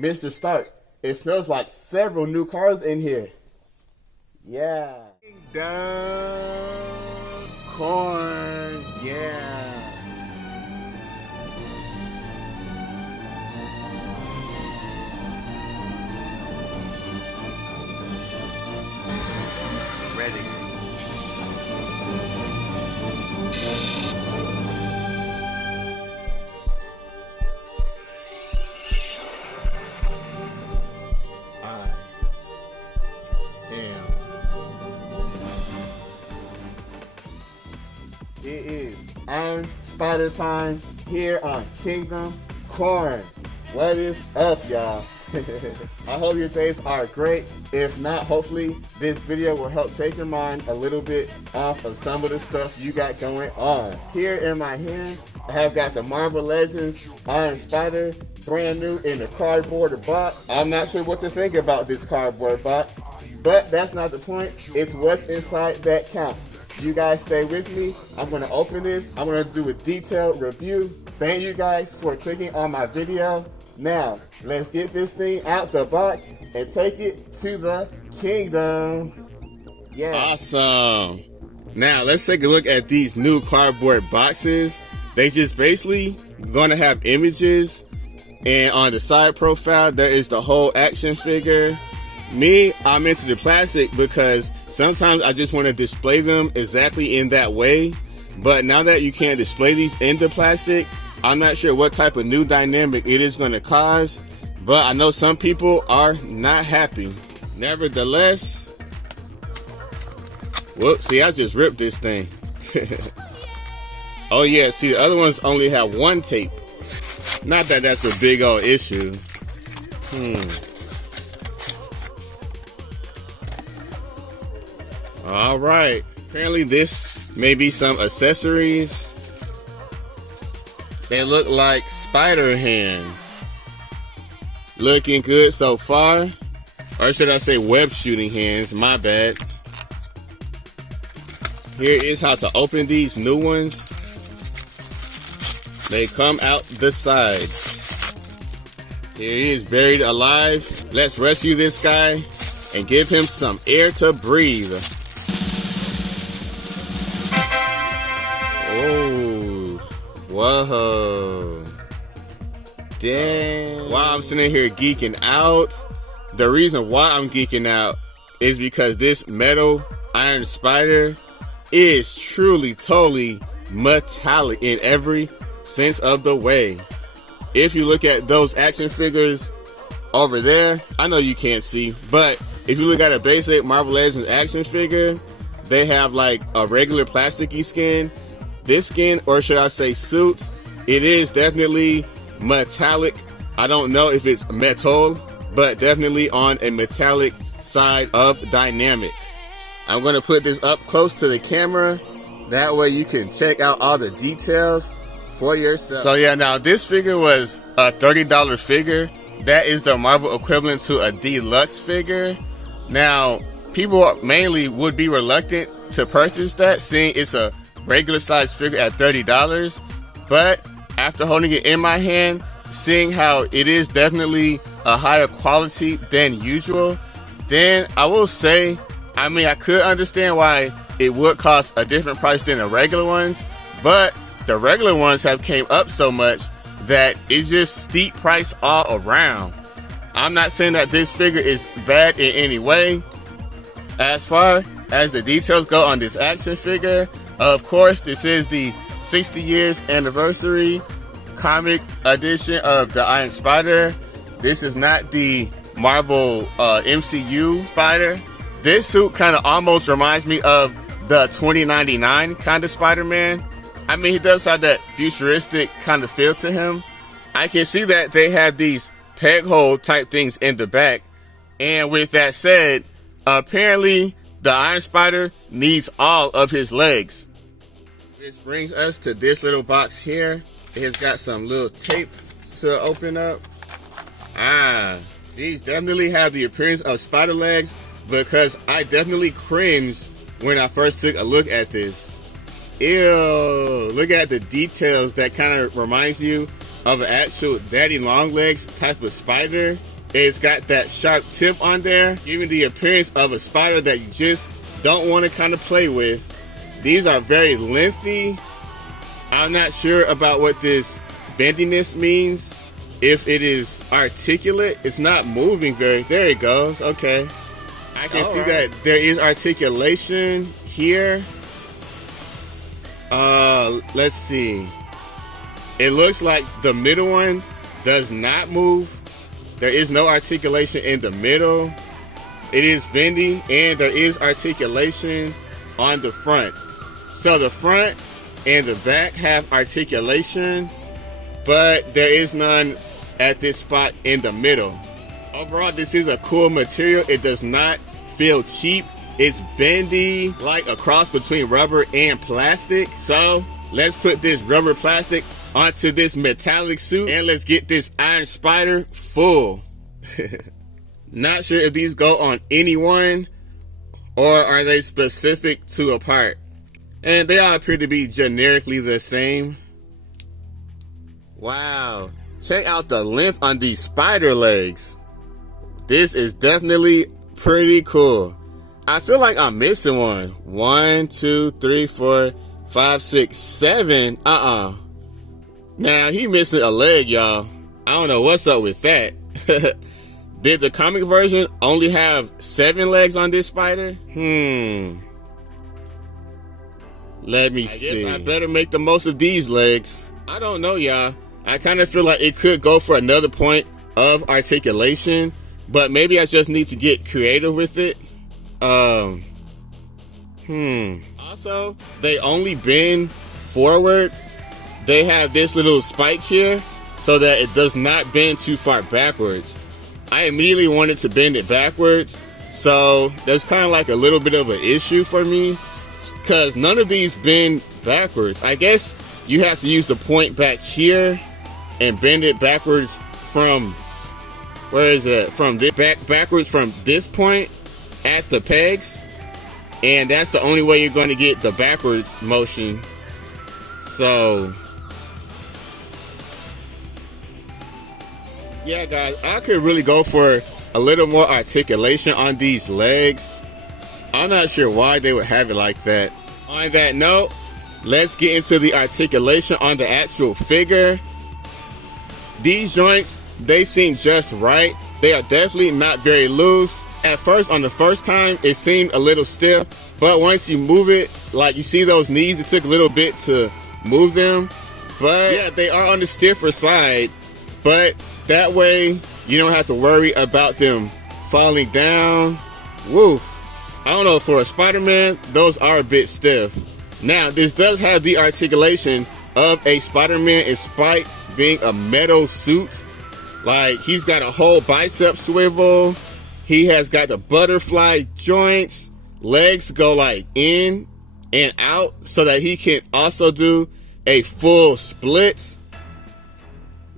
Mr. Stark, it smells like several new cars in here. Yeah. Down corn, yeah. Ready. It is Iron Spider time here on Kingdom Corn. What is up, y'all? I hope your days are great. If not, hopefully this video will help take your mind a little bit off of some of the stuff you got going on. Here in my hand, I have got the Marvel Legends Iron Spider, brand new in the cardboard box. I'm not sure what to think about this cardboard box, but that's not the point. It's what's inside that counts. You guys stay with me. I'm going to open this. I'm going to do a detailed review. Thank you guys for clicking on my video. Now, let's get this thing out the box and take it to the kingdom. Yeah. Awesome. Now, let's take a look at these new cardboard boxes. They just basically going to have images, and on the side profile, there is the whole action figure. Me, I'm into the plastic because sometimes I just want to display them exactly in that way. But now that you can't display these in the plastic, I'm not sure what type of new dynamic it is going to cause. But I know some people are not happy. Nevertheless, whoops, see, I just ripped this thing. Oh yeah, see, the other ones only have one tape. Not that that's a big old issue. All right, apparently this may be some accessories. They look like spider hands. Looking good so far. Or should I say web shooting hands, my bad. Here is how to open these new ones. They come out the sides. Here he is buried alive. Let's rescue this guy and give him some air to breathe. Oh, whoa. Damn. While I'm sitting here geeking out, the reason why I'm geeking out is because this metal Iron Spider is truly, totally metallic in every sense of the way. If you look at those action figures over there, I know you can't see, but if you look at a basic Marvel Legends action figure, they have like a regular plasticky skin. This skin, or should I say suit, it is definitely metallic. I don't know if it's metal, but definitely on a metallic side of dynamic. I'm going to put this up close to the camera. That way you can check out all the details for yourself. So yeah, now this figure was a $30 figure. That is the Marvel equivalent to a deluxe figure. Now, people mainly would be reluctant to purchase that, seeing it's a regular size figure at $30. But after holding it in my hand, seeing how it is definitely a higher quality than usual, then I will say, I mean, I could understand why it would cost a different price than the regular ones, but the regular ones have came up so much that it's just steep price all around. I'm not saying that this figure is bad in any way. As far as the details go on this action figure, of course, this is the 60 years anniversary comic edition of the Iron Spider. This is not the Marvel MCU Spider. This suit kind of almost reminds me of the 2099 kind of Spider-Man. I mean, he does have that futuristic kind of feel to him. I can see that they have these peg hole type things in the back. And with that said, apparently the Iron Spider needs all of his legs. This brings us to this little box here. It has got some little tape to open up. These definitely have the appearance of spider legs, because I definitely cringed when I first took a look at this. Ew, look at the details that kind of reminds you of an actual daddy long legs type of spider. It's got that sharp tip on there, giving the appearance of a spider that you just don't want to kind of play with. These are very lengthy. I'm not sure about what this bendiness means. If it is articulate, it's not moving very. There it goes. Okay. I can see that there is articulation here. Let's see. It looks like the middle one does not move. There is no articulation in the middle. It is bendy, and there is articulation on the front. So the front and the back have articulation, but there is none at this spot in the middle. Overall, this is a cool material. It does not feel cheap. It's bendy, like a cross between rubber and plastic. So let's put this rubber plastic onto this metallic suit, and let's get this Iron Spider full. Not sure if these go on anyone, or are they specific to a part. And they all appear to be generically the same. Wow. Check out the length on these spider legs. This is definitely pretty cool. I feel like I'm missing one. 1, 2, 3, 4, 5, 6, 7. Now he missing a leg, y'all. I don't know what's up with that. Did the comic version only have 7 legs on this spider? Let me see. I guess I better make the most of these legs. I don't know, y'all. I kind of feel like it could go for another point of articulation, but maybe I just need to get creative with it. Also, they only bend forward. They have this little spike here so that it does not bend too far backwards. I immediately wanted to bend it backwards, so that's kind of like a little bit of an issue for me, because none of these bend backwards. I guess you have to use the point back here and bend it backwards from, where is it? From this backwards from this point at the pegs, and that's the only way you're going to get the backwards motion. So yeah, guys, I could really go for a little more articulation on these legs. I'm not sure why they would have it like that. On that note, let's get into the articulation on the actual figure. These joints, they seem just right. They are definitely not very loose. At first, on the first time, it seemed a little stiff, but once you move it, like you see those knees, it took a little bit to move them. But yeah, they are on the stiffer side, but that way you don't have to worry about them falling down. Woof. I don't know, for a Spider-Man, those are a bit stiff. Now, this does have the articulation of a Spider-Man in spite being a metal suit. Like, he's got a whole bicep swivel. He has got the butterfly joints. Legs go like in and out so that he can also do a full split.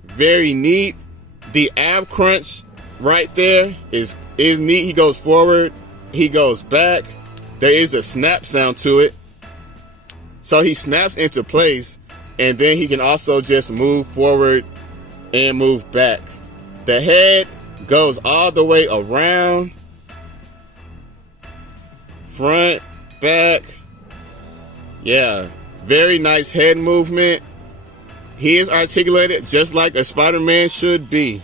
Very neat. The ab crunch right there is neat. He goes forward, he goes back. There is a snap sound to it. So he snaps into place, and then he can also just move forward and move back. The head goes all the way around, front, back. Yeah, very nice head movement. He is articulated just like a Spider-Man should be.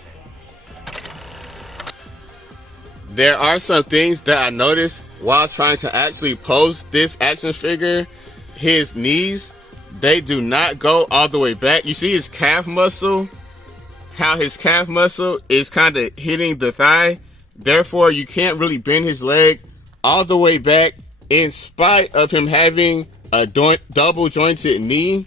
There are some things that I noticed while trying to actually pose this action figure. His knees, they do not go all the way back. You see his calf muscle, how his calf muscle is kind of hitting the thigh. Therefore, you can't really bend his leg all the way back in spite of him having a double jointed knee.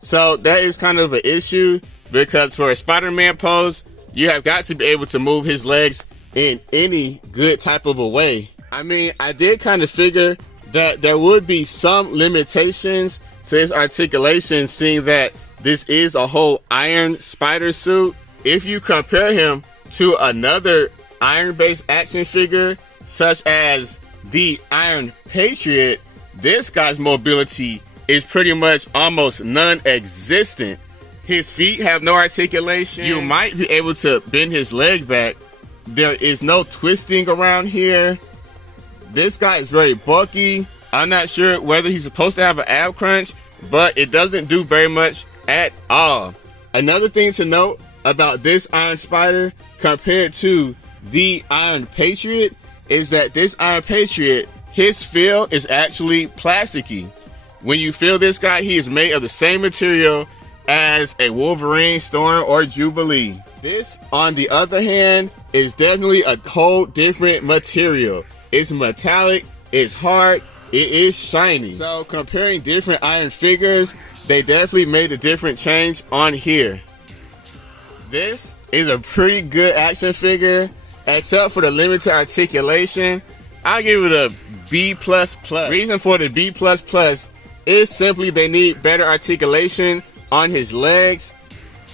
So that is kind of an issue, because for a Spider-Man pose, you have got to be able to move his legs in any good type of a way. I mean, I did kind of figure that there would be some limitations to his articulation, seeing that this is a whole iron spider suit. If you compare him to another iron-based action figure, such as the Iron Patriot, this guy's mobility is pretty much almost non-existent. His feet have no articulation. You might be able to bend his leg back. There is no twisting around here. This guy is very bulky. I'm not sure whether he's supposed to have an ab crunch, but it doesn't do very much at all. Another thing to note about this Iron Spider compared to the Iron Patriot is that this Iron Patriot, his feel is actually plasticky. When you feel this guy, he is made of the same material as a Wolverine, Storm, or Jubilee. This, on the other hand, is definitely a whole different material. It's metallic, it's hard, it is shiny. So comparing different Iron figures, they definitely made a different change on here. This is a pretty good action figure, except for the limited articulation. I'll give it a B++. Reason for the B++ is simply they need better articulation on his legs,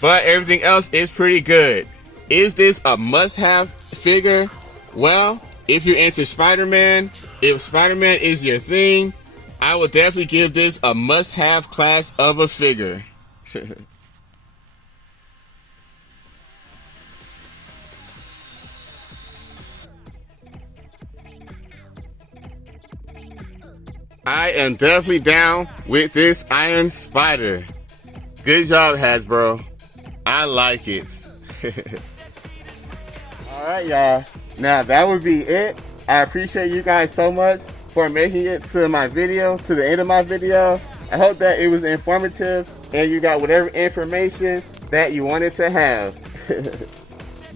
but everything else is pretty good. Is this a must-have figure? Well, if you're into Spider-Man, if Spider-Man is your thing, I would definitely give this a must-have class of a figure. I am definitely down with this Iron Spider. Good job, Hasbro. I like it. Alright, y'all. Now that would be it. I appreciate you guys so much for making it to my video, to the end of my video. I hope that it was informative and you got whatever information that you wanted to have.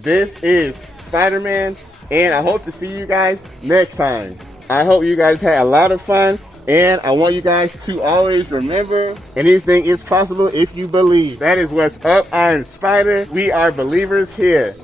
This is Spider-Man, and I hope to see you guys next time. I hope you guys had a lot of fun, and I want you guys to always remember, anything is possible if you believe. That is what's up, Iron Spider. We are believers here.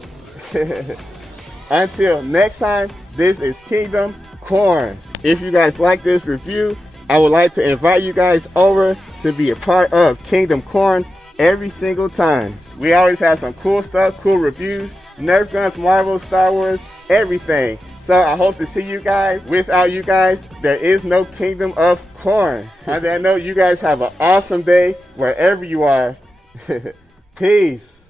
Until next time, this is Kingdom Corn. If you guys like this review, I would like to invite you guys over to be a part of Kingdom Corn every single time. We always have some cool stuff, cool reviews, Nerf guns, Marvel, Star Wars, everything. So I hope to see you guys. Without you guys, there is no Kingdom of Corn. On that note, you guys have an awesome day wherever you are. Peace.